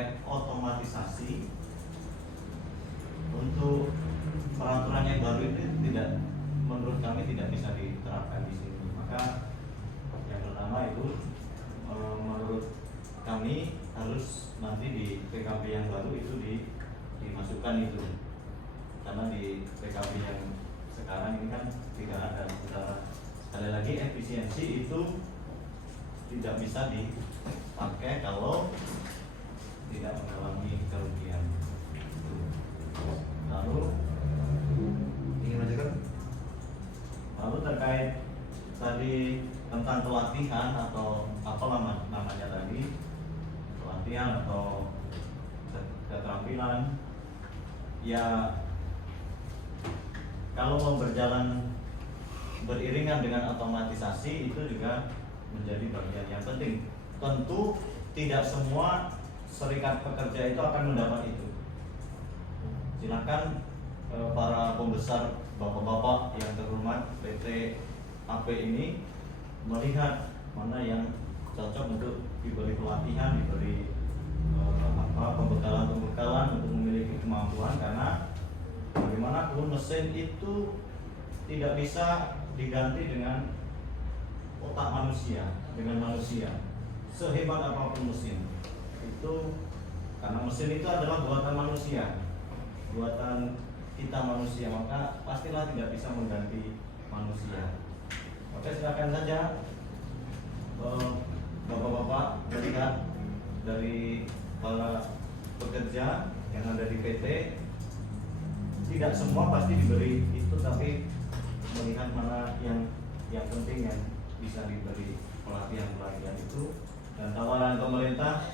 terkait otomatisasi untuk peraturan yang baru ini menurut kami tidak bisa diterapkan di sini. Maka yang pertama itu menurut kami harus nanti di PKB yang baru itu dimasukkan itu, karena di PKB yang sekarang ini kan tidak ada. Sekali lagi, efisiensi itu tidak bisa dipakai kalau tidak mengalami kerugian. Lalu ingin lanjutkan? Lalu terkait tadi tentang pelatihan atau apa namanya tadi, pelatihan atau keterampilan, ya kalau mau berjalan beriringan dengan otomatisasi itu juga menjadi bagian yang penting. Tentu tidak semua serikat pekerja itu akan mendapat itu. Silakan para pembesar, bapak-bapak yang terhormat PT AP ini melihat mana yang cocok untuk diberi pelatihan, diberi pembekalan untuk memiliki kemampuan, karena bagaimanapun mesin itu tidak bisa diganti dengan otak manusia, sehebat apapun mesin itu, karena mesin itu adalah buatan manusia, buatan kita manusia, maka pastilah tidak bisa mengganti manusia. Oke, silakan saja bapak-bapak melihat dari para pekerja yang ada di PT, tidak semua pasti diberi itu, tapi melihat mana yang penting yang bisa diberi pelatihan itu. Dan tawaran pemerintah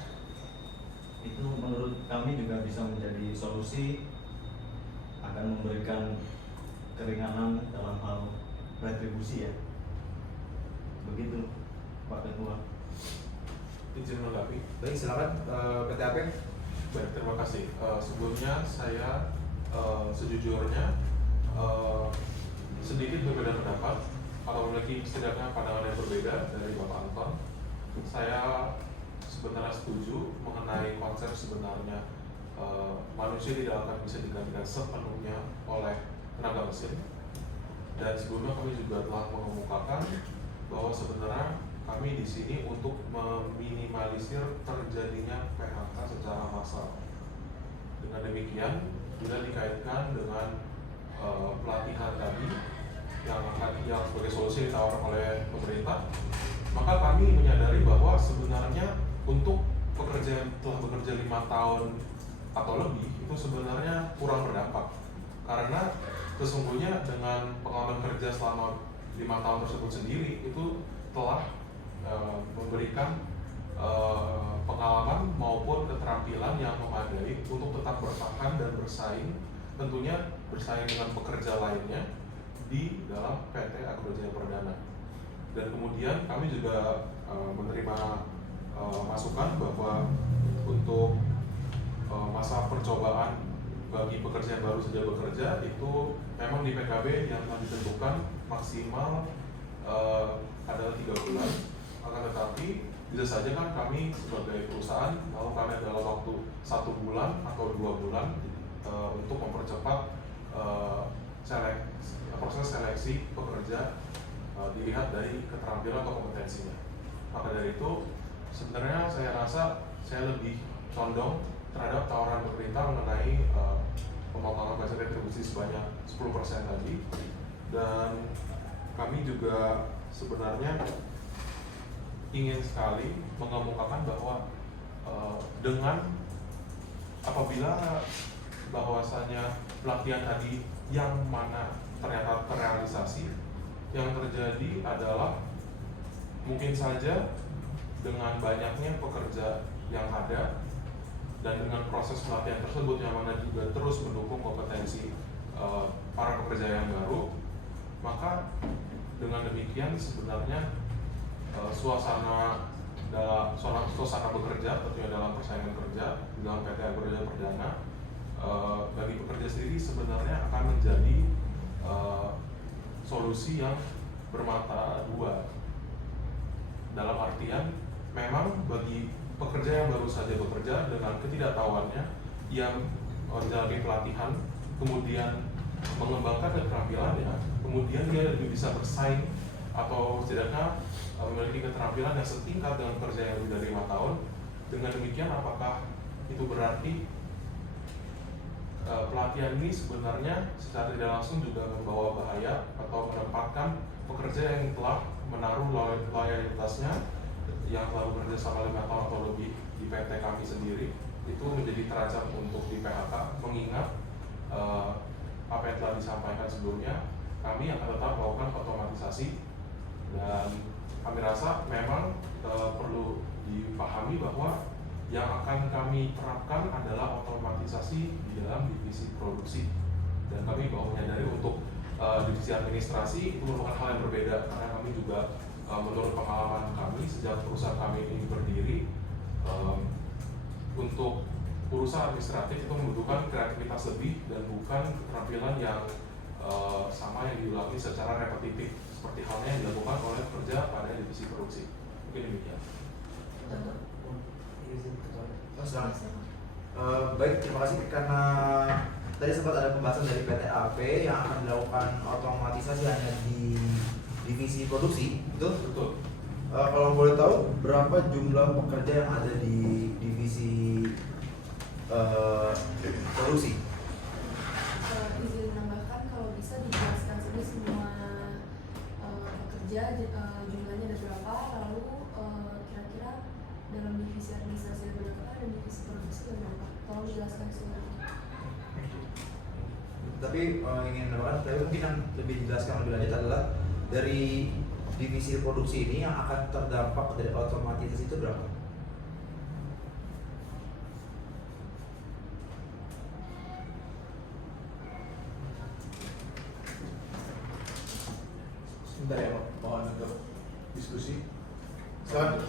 itu menurut kami juga bisa menjadi solusi, akan memberikan keringanan dalam hal retribusi ya. Begitu Pak Ketua. Izin menanggapi. Baik, silakan PT AP. Baik, terima kasih. Sebelumnya saya sejujurnya sedikit berbeda pendapat atau memiliki setidaknya pandangan yang berbeda dari Bapak Anton. Saya sebenarnya setuju mengenai konsep sebenarnya manusia tidak akan bisa digantikan sepenuhnya oleh tenaga mesin. Dan sebelumnya kami juga telah mengemukakan bahwa sebenarnya kami di sini untuk meminimalisir terjadinya PHK secara massal. Dengan demikian, bila dikaitkan dengan pelatihan tadi yang sebagai solusi ditawarkan oleh pemerintah, maka kami menyadari bahwa sebenarnya untuk pekerja yang telah bekerja 5 tahun atau lebih itu sebenarnya kurang berdampak, karena sesungguhnya dengan pengalaman kerja selama 5 tahun tersebut sendiri itu telah memberikan pengalaman maupun keterampilan yang memadai untuk tetap bertahan dan bersaing, tentunya bersaing dengan pekerja lainnya di dalam PT Agrojaya Perdana. Dan kemudian kami juga menerima masukan bahwa untuk masa percobaan bagi pekerja yang baru saja bekerja itu memang di PKB yang telah ditentukan maksimal adalah 3 bulan. Akan tetapi bisa saja kan kami sebagai perusahaan melakukannya dalam waktu 1 bulan atau 2 bulan untuk mempercepat proses seleksi pekerja dilihat dari keterampilan atau kompetensinya. Maka dari itu sebenarnya saya rasa saya lebih condong terhadap tawaran pemerintah mengenai pemotongan pajak retribusi sebanyak 10% tadi. Dan kami juga sebenarnya ingin sekali mengemukakan bahwa dengan apabila bahwasanya pelatihan tadi yang mana ternyata terrealisasi, yang terjadi adalah mungkin saja dengan banyaknya pekerja yang ada dan dengan proses pelatihan tersebut yang mana juga terus mendukung kompetensi para pekerja yang baru, maka dengan demikian sebenarnya suasana bekerja tentunya dalam persaingan kerja di dalam PT Agrojaya Perdana bagi pekerja sendiri sebenarnya akan menjadi solusi yang bermata dua, dalam artian memang bagi pekerja yang baru saja bekerja dengan ketidaktahuannya yang menjalani pelatihan, kemudian mengembangkan keterampilannya, kemudian dia lebih bisa bersaing atau setidaknya memiliki keterampilan yang setingkat dengan pekerja yang lebih dari 5 tahun. Dengan demikian, apakah itu berarti pelatihan ini sebenarnya secara tidak langsung juga membawa bahaya atau menempatkan pekerja yang telah menaruh loyalitasnya yang telah bekerja selama 5 tahun atau lebih di PT kami sendiri itu menjadi terancam untuk di PHK, mengingat apa yang telah disampaikan sebelumnya, kami akan tetap melakukan otomatisasi dan kami rasa memang perlu dipahami bahwa yang akan kami terapkan adalah otomatisasi di dalam divisi produksi, dan kami bahwa menyadari untuk divisi administrasi itu merupakan hal yang berbeda karena kami juga menurut pengalaman kami sejak perusahaan kami ini berdiri, untuk urusan administratif itu membutuhkan kreativitas lebih dan bukan keterampilan yang sama yang diulangi secara repetitif seperti halnya yang dilakukan oleh pekerja pada divisi produksi. Mungkin demikian. Baik, terima kasih karena tadi sempat ada pembahasan dari PT AP yang akan dilakukan otomatisasi hanya di divisi produksi, betul? Betul. Kalau boleh tahu berapa jumlah pekerja yang ada di divisi produksi? Izin menambahkan kalau bisa dijelaskan sini semua pekerja jumlahnya ada berapa, lalu kira-kira dalam divisi administrasi ada berapa dan divisi produksi ada berapa? Tolong jelaskan semua. Tapi ingin menambahkan, tapi mungkin yang lebih dijelaskan lebih lanjut adalah dari divisi produksi ini yang akan terdampak dari otomatisasi itu berapa? Sebentar ya, mohon untuk diskusi. Silakan.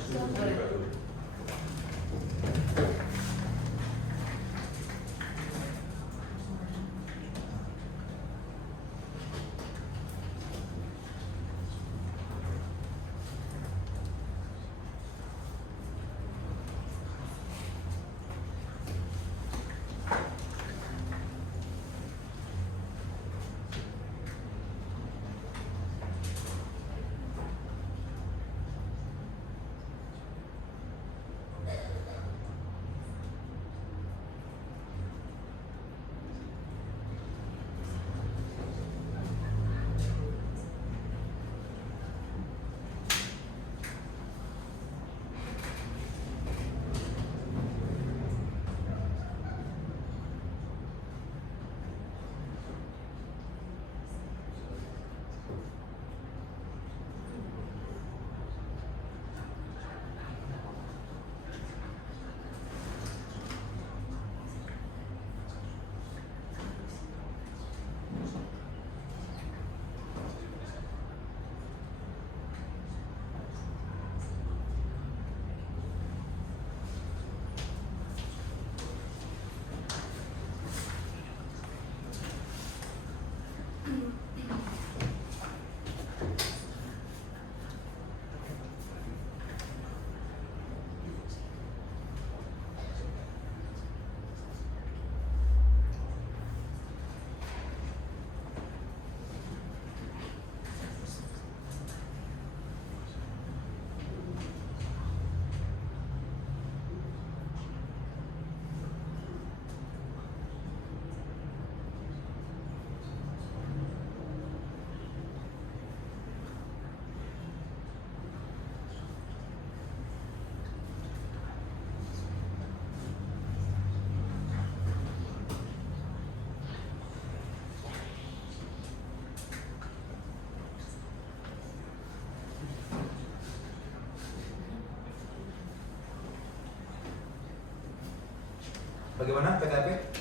Bagaimana PKP?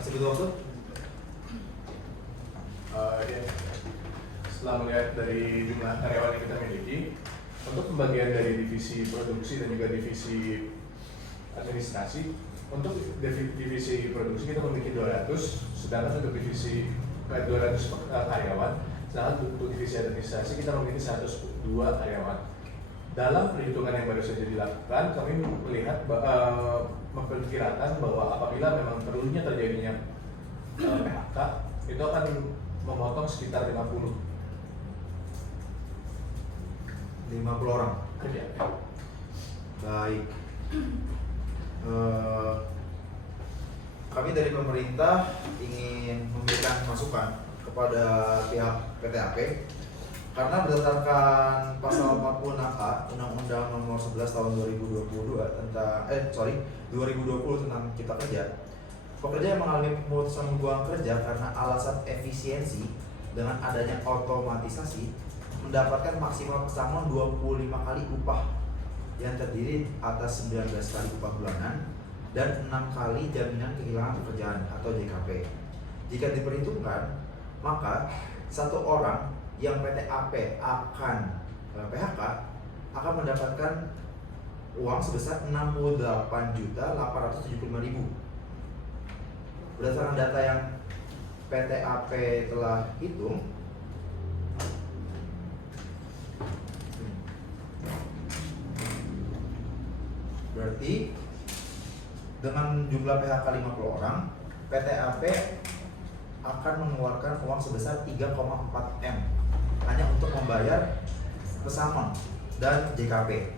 Masih butuh waktu? Ya. Setelah melihat dari jumlah karyawan yang kita miliki, untuk pembagian dari divisi produksi dan juga divisi administrasi, untuk divisi produksi kita memiliki 200, sedangkan untuk divisi 200 karyawan, sedangkan untuk divisi administrasi kita memiliki 102 karyawan. dalam perhitungan yang baru saja dilakukan, kami melihat memperkirakan bahwa apabila memang perlunya terjadinya PHK, itu akan memotong sekitar 50 orang. kerja. Baik. Kami dari pemerintah ingin memberikan masukan kepada pihak PT-AP karena berdasarkan pasal 46A Undang-Undang Nomor 11 Tahun 2020 tentang Cipta Kerja, pekerja yang mengalami pemutusan hubungan kerja karena alasan efisiensi dengan adanya otomatisasi mendapatkan maksimal pesangon 25 kali upah yang terdiri atas 19 kali upah bulanan dan 6 kali jaminan kehilangan pekerjaan atau JKP. Jika diperhitungkan, maka satu orang yang PT-AP akan PHK akan mendapatkan uang sebesar 68.875.000. Berdasarkan data yang PT-AP telah hitung, berarti dengan jumlah PHK 50 orang, PT-AP akan mengeluarkan uang sebesar 3,4 M hanya untuk membayar pesangon dan JKP.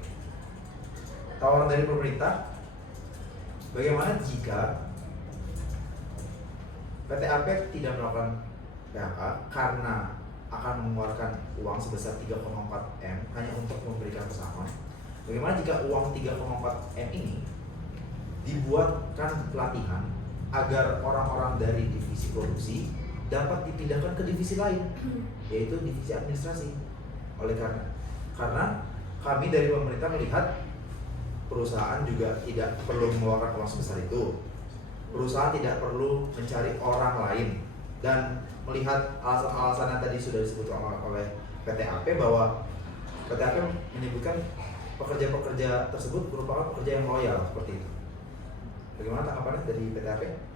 Tawaran dari pemerintah, bagaimana jika PT-AP tidak melakukan PHK karena akan mengeluarkan uang sebesar 3,4 M hanya untuk memberikan pesangon? Bagaimana jika uang 3,4 M ini dibuatkan pelatihan agar orang-orang dari divisi produksi dapat dipindahkan ke divisi lain, yaitu divisi administrasi. Karena kami dari pemerintah melihat perusahaan juga tidak perlu mengeluarkan uang sebesar itu. Perusahaan tidak perlu mencari orang lain, dan melihat alasan-alasan yang tadi sudah disebutkan oleh PT-AP bahwa PT-AP menyebutkan pekerja-pekerja tersebut merupakan pekerja yang loyal seperti itu. Bagaimana tanggapannya dari PT-AP?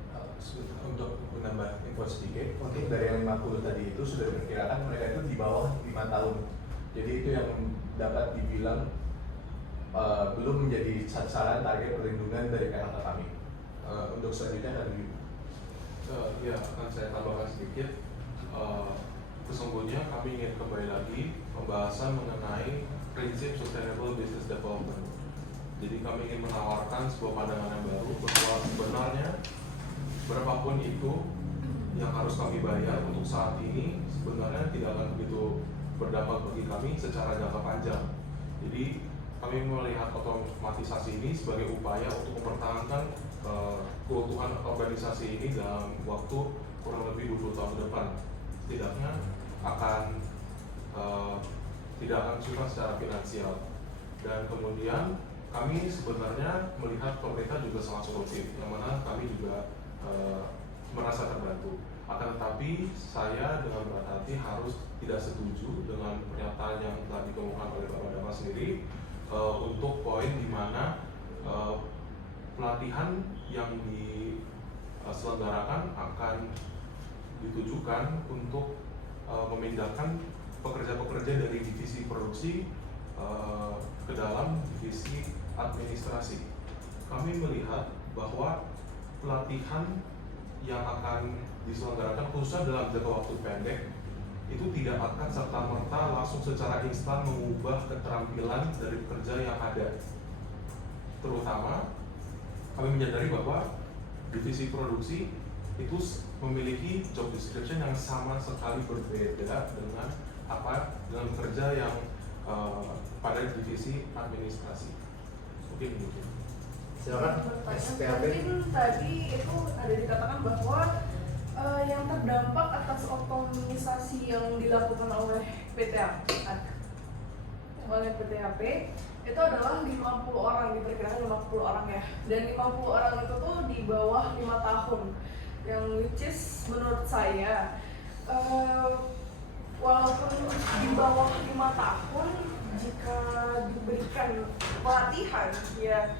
Untuk menambah info sedikit, untuk dari yang 50 tadi itu sudah diperkirakan mereka itu di bawah 5 tahun. Jadi itu yang dapat dibilang belum menjadi sasaran target perlindungan dari PHK kami. Untuk selanjutnya dari Ya, akan saya tambahkan sedikit. Sesungguhnya kami ingin kembali lagi pembahasan mengenai prinsip sustainable business development. Jadi kami ingin menawarkan sebuah pandangan yang baru bahwa sebenarnya berapapun itu yang harus kami bayar untuk saat ini sebenarnya tidak akan begitu berdampak bagi kami secara jangka panjang. Jadi kami melihat otomatisasi ini sebagai upaya untuk mempertahankan keutuhan organisasi ini dalam waktu kurang lebih 20 tahun ke depan. Setidaknya tidak akan susah secara finansial. Dan kemudian kami sebenarnya melihat pemerintah juga sangat solutif, yang mana kami juga merasa terbantu. Akan tetapi saya dengan berat hati harus tidak setuju dengan pernyataan yang telah dikemukakan oleh Bapak Dama sendiri untuk poin di mana pelatihan yang diselenggarakan akan ditujukan untuk memindahkan pekerja-pekerja dari divisi produksi ke dalam divisi administrasi. Kami melihat bahwa pelatihan yang akan diselenggarakan khususnya dalam jangka waktu pendek itu tidak akan serta-merta langsung secara instan mengubah keterampilan dari pekerja yang ada. Terutama kami menyadari bahwa divisi produksi itu memiliki job description yang sama sekali berbeda dengan pekerja yang pada divisi administrasi. Mungkin begitu. Silakan SPAP. Mungkin tadi itu ada dikatakan bahwa yang terdampak atas otomatisasi yang dilakukan oleh PT-AP itu adalah 50 orang, diperkirakan 50 orang ya. Dan 50 orang itu tuh di bawah 5 tahun, yang which is menurut saya walaupun di bawah 5 tahun, jika diberikan pelatihan ya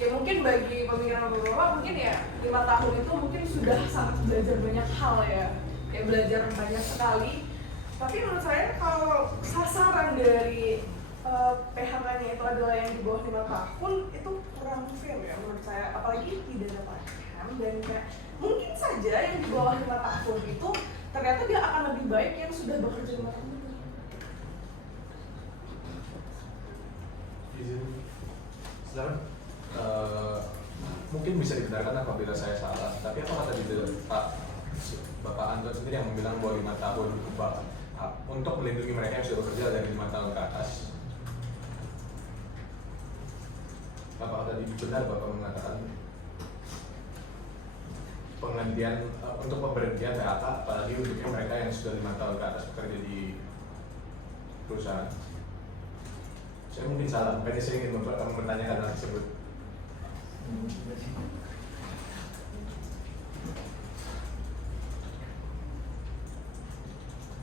mungkin bagi pemikiran Bapak mungkin ya 5 tahun itu mungkin sudah sangat belajar banyak hal ya belajar banyak sekali. Tapi menurut saya kalau sasaran dari PHK-nya itu adalah yang di bawah 5 tahun, itu kurang fair ya menurut saya, apalagi tidak ada pelatihan. Dan kayak mungkin saja yang di bawah 5 tahun itu ternyata dia akan lebih baik yang sudah bekerja 5 tahun. Izin, silakan. Mungkin bisa dibenarkan apabila saya salah, tapi apa tadi Bapak Anton sendiri yang bilang bahwa 5 tahun untuk melindungi mereka yang sudah bekerja dari 5 tahun ke atas. Bapak tadi benar Bapak mengatakan penghentian untuk pemberhentian PHK, apalagi untuk mereka yang sudah 5 tahun ke atas bekerja di perusahaan. Saya mungkin salah, makanya saya ingin mempertanyakan hal tersebut.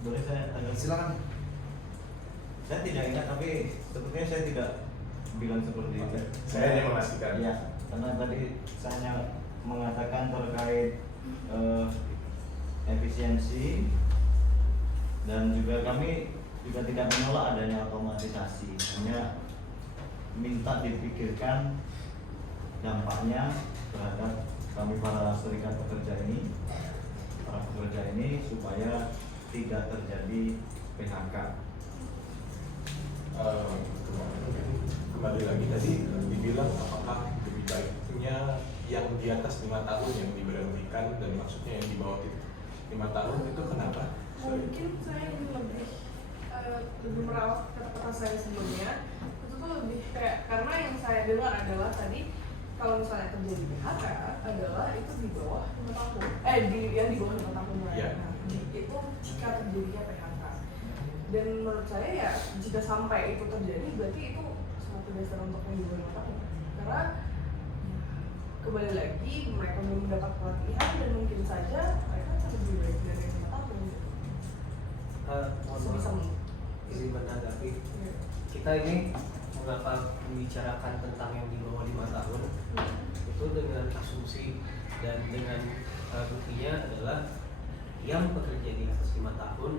Boleh saya tanya? Silakan. Saya tidak ingat, tapi sepertinya saya tidak bilang seperti itu. Saya hanya memastikan. Iya, karena tadi saya hanya mengatakan terkait efisiensi, dan juga kami juga tidak menolak adanya otomatisasi, hanya minta dipikirkan dampaknya terhadap kami para serikat pekerja ini, para pekerja ini, supaya tidak terjadi PHK. Kembali lagi tadi dibilang apakah lebih baiknya yang di atas 5 tahun yang diberhentikan dan maksudnya yang di bawah 5 tahun itu kenapa? Mungkin saya ingin lebih merawat kata-kata saya sebelumnya. Itu tuh lebih kayak, karena yang saya dengar adalah tadi kalau misalnya terjadi PHK adalah itu di bawah 5 tahun, yang di bawah 5 tahun lah. Yeah. Nah, itu jika terjadinya PHK. Dan menurut saya ya jika sampai itu terjadi berarti itu suatu dasar untuk yang di bawah 5 tahun. Karena kembali lagi mereka belum mendapat pelatihan dan mungkin saja mereka akan lebih baik dari yang 5 tahun. Sebisa mungkin. Izin menanggapi, Iya. kita ini mengapa membicarakan tentang yang di bawah 5 tahun itu dengan asumsi dan dengan buktinya adalah yang bekerja di atas 5 tahun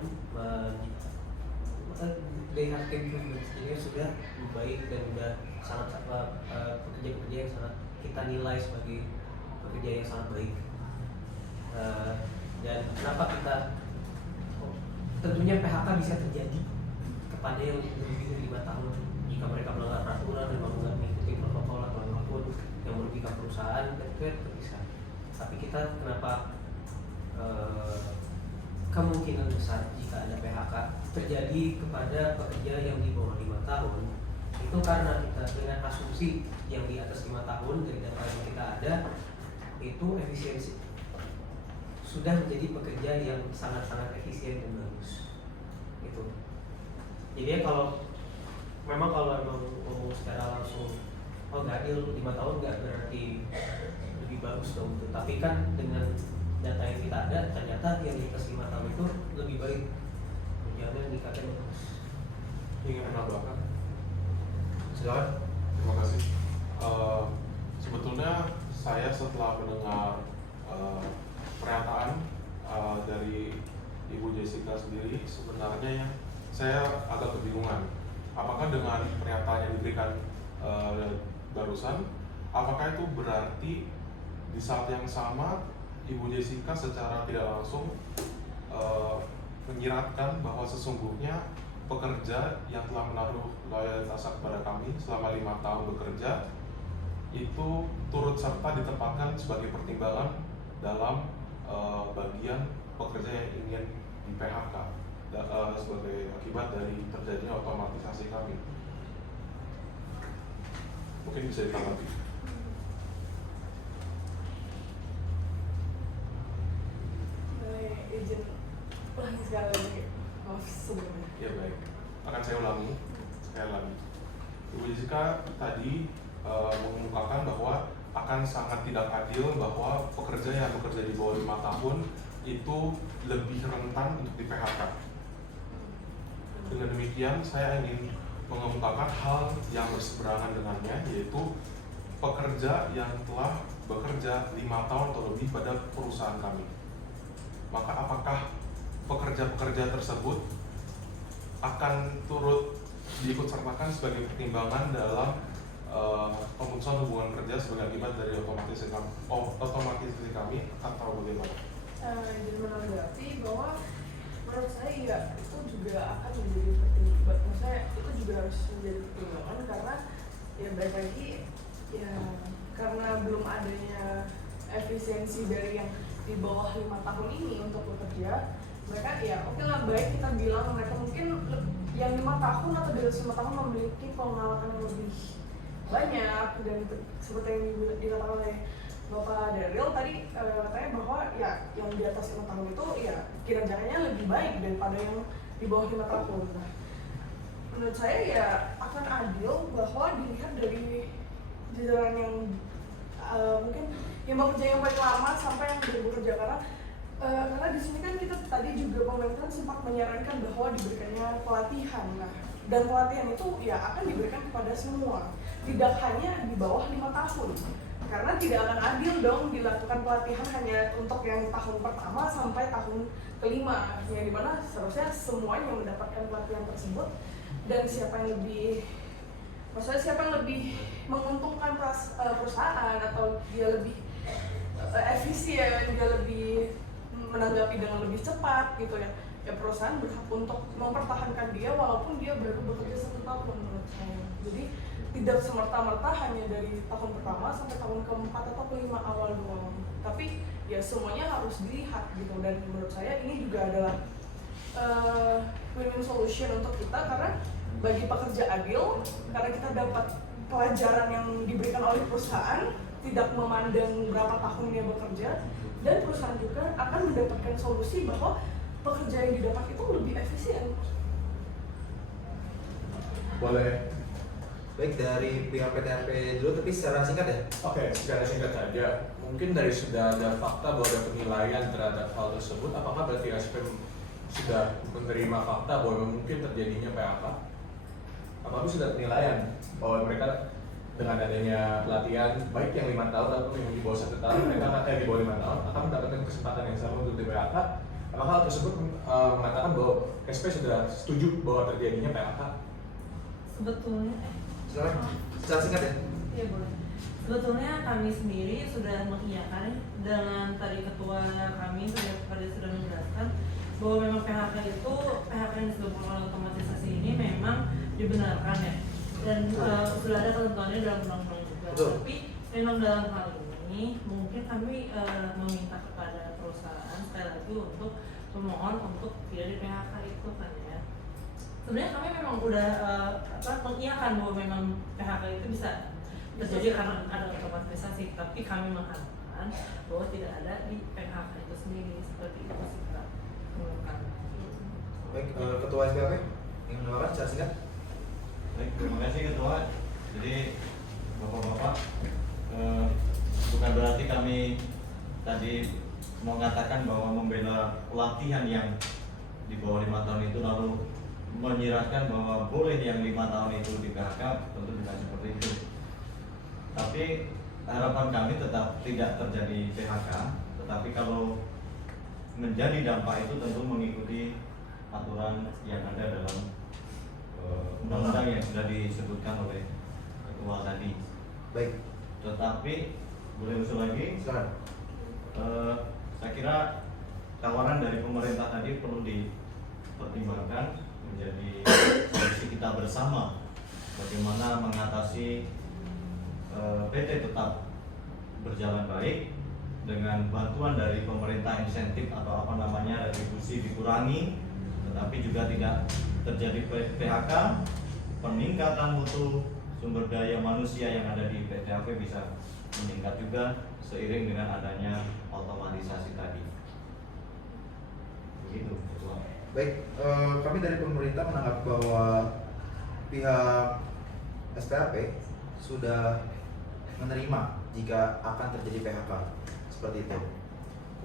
they have improvement-nya sudah baik dan sudah sangat pekerja-pekerja yang sangat kita nilai sebagai pekerja yang sangat baik. Dan kenapa kita tentunya PHK bisa terjadi kepada yang lebih dari 5 tahun jika mereka melanggar peraturan dan melanggar mengikuti protokol atau apapun yang merugikan perusahaan, itu bisa. Tapi kita kenapa kemungkinan besar jika ada PHK terjadi kepada pekerja yang di bawah 5 tahun itu karena kita dengan asumsi yang di atas 5 tahun dari data yang kita ada itu efisiensi sudah menjadi pekerja yang sangat-sangat efisien dan bagus gitu. Jadi kalau memang ngomong secara langsung nggak adil 5 tahun nggak berarti lebih bagus dong gitu. Tapi kan dengan data yang kita ada ternyata yang di atas 5 tahun itu lebih baik, kerjanya meningkatnya bagus. Ingin menambahkan? Silakan. Terima kasih. Sebetulnya saya setelah mendengar pernyataan dari Ibu Jessica sendiri, sebenarnya ya saya agak kebingungan. Apakah dengan pernyataan yang diberikan barusan, apakah itu berarti di saat yang sama Ibu Jessica secara tidak langsung menyiratkan bahwa sesungguhnya pekerja yang telah menaruh loyalitas kepada kami selama 5 tahun bekerja itu turut serta ditempatkan sebagai pertimbangan dalam bagian pekerja yang ingin di PHK sebagai akibat dari terjadinya otomatisasi kami. Mungkin bisa ditanggapi. Izin ulangi sekali lagi, maaf sebelumnya. Ya baik, akan saya ulangi sekali lagi. Ibu Jessica tadi mengemukakan bahwa akan sangat tidak adil bahwa pekerja yang bekerja di bawah 5 tahun itu lebih rentan untuk di PHK. Dengan demikian saya ingin mengemukakan hal yang berseberangan dengannya, yaitu pekerja yang telah bekerja 5 tahun atau lebih pada perusahaan kami. Maka apakah pekerja-pekerja tersebut akan turut diikutsertakan sebagai pertimbangan dalam pemutusan hubungan kerja sebagai akibat dari otomatisasi kami atau bagaimana? Jadi menanggapi bahwa menurut saya ya itu juga akan menjadi pertimbangan. Menurut saya itu juga harus menjadi pertimbangan karena ya baik lagi ya karena belum adanya efisiensi dari yang di bawah 5 tahun ini untuk bekerja, mereka ya oke lah, baik kita bilang mereka mungkin yang 5 tahun atau di atas 5 tahun memiliki pengalaman yang lebih banyak, dan seperti yang dikatakan oleh Bapak Daryl tadi katanya bahwa ya yang di atas 5 tahun itu ya kinerjanya lebih baik daripada yang di bawah 5 tahun. Nah, menurut saya ya akan adil bahwa dilihat dari jajaran yang mungkin yang bekerja yang paling lama sampai yang baru bekerja, karena di sini kan kita tadi juga pemerintah sempat menyarankan bahwa diberikannya pelatihan. Nah, dan pelatihan itu ya akan diberikan kepada semua, tidak hanya di bawah 5 tahun. Karena tidak akan adil dong dilakukan pelatihan hanya untuk yang tahun pertama sampai tahun kelima, yang dimana seharusnya semuanya mendapatkan pelatihan tersebut. Dan siapa yang lebih menguntungkan perusahaan, atau dia lebih efisien, dia lebih menanggapi dengan lebih cepat gitu ya, perusahaan berhak untuk mempertahankan dia walaupun dia baru bekerja 1 tahun menurut saya. Jadi tidak semerta-merta hanya dari tahun pertama sampai tahun keempat atau kelima awal doang, tapi ya semuanya harus dilihat gitu. Dan menurut saya ini juga adalah win-win solution untuk kita, karena bagi pekerja adil, karena kita dapat pelajaran yang diberikan oleh perusahaan, tidak memandang berapa tahun dia bekerja, dan perusahaan juga akan mendapatkan solusi bahwa pekerja yang didapat itu lebih efisien. Boleh. Baik, dari pihak PTAP dulu, tapi secara singkat ya. Oke, secara singkat saja. Mungkin dari sudah ada fakta bahwa ada penilaian terhadap hal tersebut, apakah berarti SPM sudah menerima fakta bahwa mungkin terjadinya PHK? Apakah sudah penilaian bahwa mereka dengan adanya pelatihan baik yang 5 tahun ataupun yang di bawah 1 tahun, mereka akan di bawah 5 tahun akan mendapatkan kesempatan yang sama untuk di PHK? Apakah hal tersebut mengatakan bahwa SP sudah setuju bahwa terjadinya PHK? Sebetulnya Secara singkat ya. iya boleh. Sebetulnya kami sendiri sudah mengiyakan dengan tadi ketua kami tadi sudah menjelaskan bahwa memang PHK yang disebut otomatisasi ini memang dibenarkan ya, dan sudah ada ketentuannya dalam undang-undang juga. Betul. Tapi memang dalam hal ini mungkin kami meminta kepada perusahaan sekali lagi untuk memohon untuk tidak di PHK itu kan ya. Sebenarnya kami memang udah mengiyakan bahwa memang PHK itu bisa terjadi karena ada otomatisasi, tapi kami mengharapkan bahwa tidak ada di PHK itu sendiri, seperti itu sih Kak. Baik, Ketua SPAP yang menambahkan secara singkat. Baik, terima kasih Ketua. Jadi Bapak-bapak, bukan berarti kami tadi mengatakan bahwa membela pelatihan yang di bawah 5 tahun itu lalu menyiratkan bahwa boleh yang 5 tahun itu di PHK, tentu tidak seperti itu. Tapi harapan kami tetap tidak terjadi PHK, tetapi kalau menjadi dampak itu tentu mengikuti aturan yang ada dalam undang-undang yang sudah disebutkan oleh Ketua tadi. Baik, Tetapi boleh usul lagi? silakan. Saya kira tawaran dari pemerintah tadi perlu dipertimbangkan menjadi solusi kita bersama bagaimana mengatasi PT tetap berjalan baik dengan bantuan dari pemerintah, insentif atau apa namanya retribusi dikurangi, tetapi juga tidak terjadi PHK, peningkatan mutu sumber daya manusia yang ada di PTAP bisa meningkat juga seiring dengan adanya otomatisasi tadi. Begitu, Ketua. Baik, kami dari pemerintah menganggap bahwa pihak SPAP sudah menerima jika akan terjadi PHK seperti itu.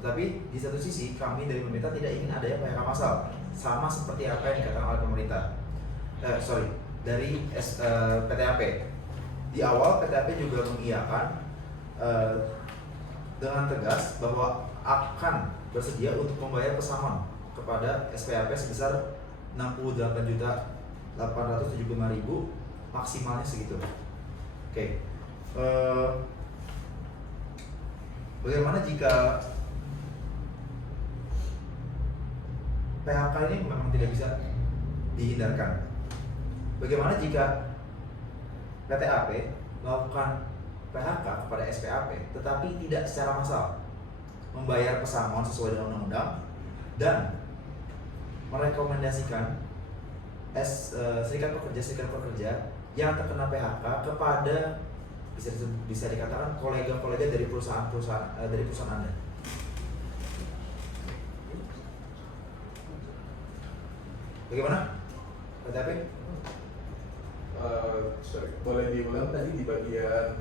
Tetapi di satu sisi kami dari pemerintah tidak ingin adanya PHK massal, sama seperti apa yang dikatakan oleh pemerintah. Dari PTAP. Di awal PTAP juga mengiyakan dengan tegas bahwa akan bersedia untuk membayar pesangon kepada SPAP sebesar 68 juta 875.000, maksimalnya segitu. Oke. Bagaimana jika PHK ini memang tidak bisa dihindarkan? Bagaimana jika PTAP melakukan PHK kepada SPAP tetapi tidak secara massal, membayar pesangon sesuai dengan undang-undang dan merekomendasikan serikat pekerja yang terkena PHK kepada bisa dikatakan kolega-kolega dari perusahaan Anda? Bagaimana, PTAP? Boleh diulang tadi di bagian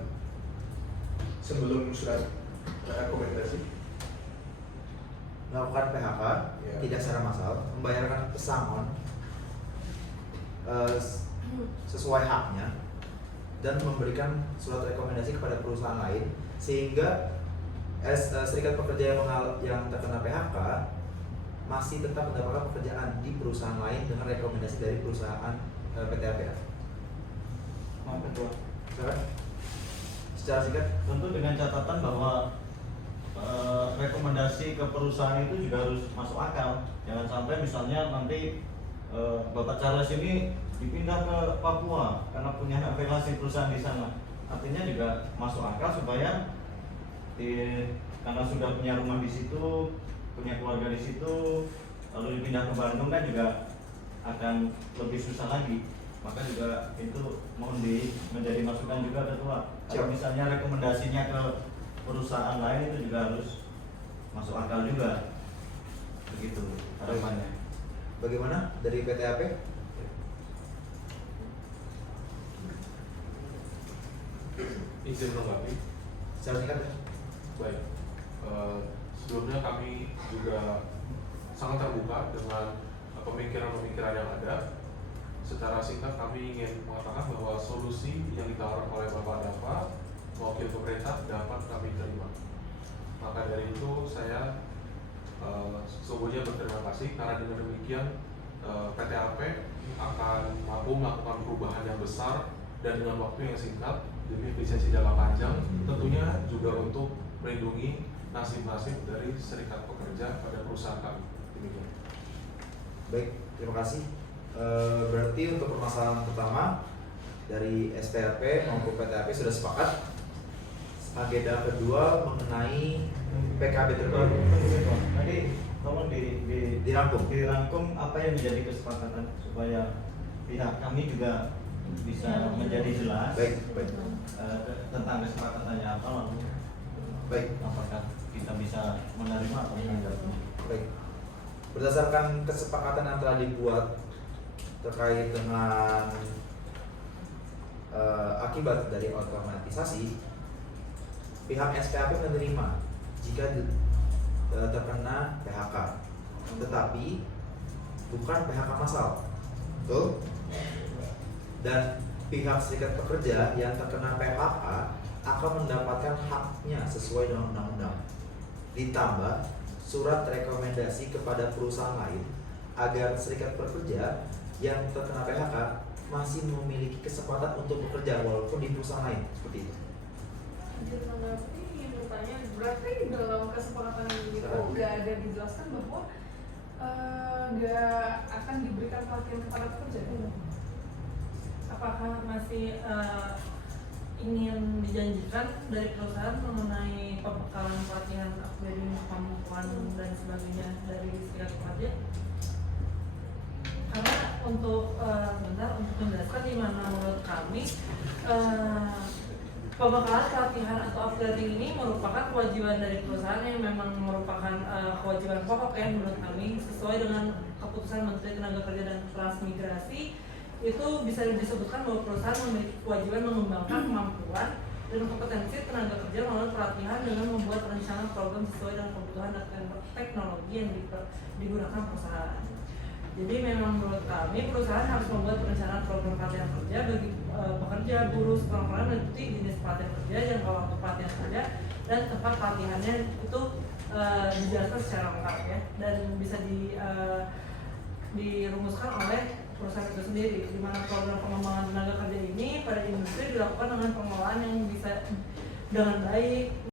sebelum surat rekomendasi? Melakukan PHK Ya. tidak secara massal, membayarkan pesangon sesuai haknya dan memberikan surat rekomendasi kepada perusahaan lain sehingga serikat pekerja yang terkena PHK masih tetap mendapatkan pekerjaan di perusahaan lain dengan rekomendasi dari perusahaan PTAP. Maaf Ketua. Silakan. Secara singkat. Tentu dengan catatan bahwa rekomendasi ke perusahaan itu juga harus masuk akal. Jangan sampai misalnya nanti Bapak Charles ini dipindah ke Papua karena punya aplikasi perusahaan di sana. Artinya juga masuk akal supaya karena sudah punya rumah di situ, punya keluarga di situ, lalu dipindah ke Bandung kan juga akan lebih susah lagi. Maka juga itu mohon menjadi masukan juga Ketua. Kalau misalnya rekomendasinya ke perusahaan lain itu juga harus masuk akal juga. Begitu harapannya. Bagaimana dari PTAP? Izin menanggapi. Secara singkat ya. Baik. Sebelumnya kami juga sangat terbuka dengan pemikiran-pemikiran yang ada. Secara singkat kami ingin mengatakan bahwa solusi yang ditawarkan oleh Bapak Dava mewakili pemerintah dapat kami terima. Maka dari itu saya sesungguhnya berterima kasih karena dengan demikian PTAP akan mampu melakukan perubahan yang besar dan dengan waktu yang singkat demi efisiensi jangka panjang, tentunya juga untuk melindungi nasib-nasib dari serikat pekerja pada perusahaan kami. Demikian. Baik, terima kasih. Berarti untuk permasalahan pertama dari SPRP maupun PTAP sudah sepakat. Agenda kedua mengenai PKB terbaru. Tadi tolong dirangkum apa yang menjadi kesepakatan supaya pihak kami juga bisa menjadi jelas. Baik, baik. Tentang kesepakatannya apa, lalu Baik, apakah kita bisa menerima atau menganggap. baik. Berdasarkan kesepakatan yang telah dibuat terkait dengan akibat dari otomatisasi, pihak SPAP menerima jika terkena PHK, tetapi bukan PHK massal, betul? Dan pihak serikat pekerja yang terkena PHK akan mendapatkan haknya sesuai dengan undang-undang. Ditambah surat rekomendasi kepada perusahaan lain agar serikat pekerja yang terkena PHK masih memiliki kesempatan untuk bekerja walaupun di perusahaan lain, seperti itu. Izin menanggapi, ingin bertanya, berarti dalam kesepakatan itu nggak ada dijelaskan bahwa nggak akan diberikan pelatihan kepada pekerja? Apakah masih ingin dijanjikan dari perusahaan mengenai pembekalan pelatihan upgrading kemampuan dan sebagainya dari serikat pekerja? Karena untuk untuk menjelaskan di mana menurut kami pembekalan pelatihan atau upgrading ini merupakan kewajiban dari perusahaan yang memang merupakan kewajiban pokok ya menurut kami sesuai dengan keputusan Menteri Tenaga Kerja dan Transmigrasi. Itu bisa disebutkan bahwa perusahaan memiliki kewajiban mengembangkan kemampuan dan kompetensi tenaga kerja melalui pelatihan dengan membuat rencana program sesuai dengan kebutuhan dan teknologi yang digunakan perusahaan. Jadi memang menurut kami perusahaan harus membuat perencanaan program pelatihan kerja bagi pekerja, buruh, sekolah-sekolah meliputi jenis pelatihan kerja, jangka waktu pelatihan kerja, dan tempat pelatihannya itu dijelaskan secara lengkap ya dan bisa dirumuskan oleh perusahaan itu sendiri, di mana program pengembangan tenaga kerja ini pada industri dilakukan dengan pengelolaan yang bisa dengan baik,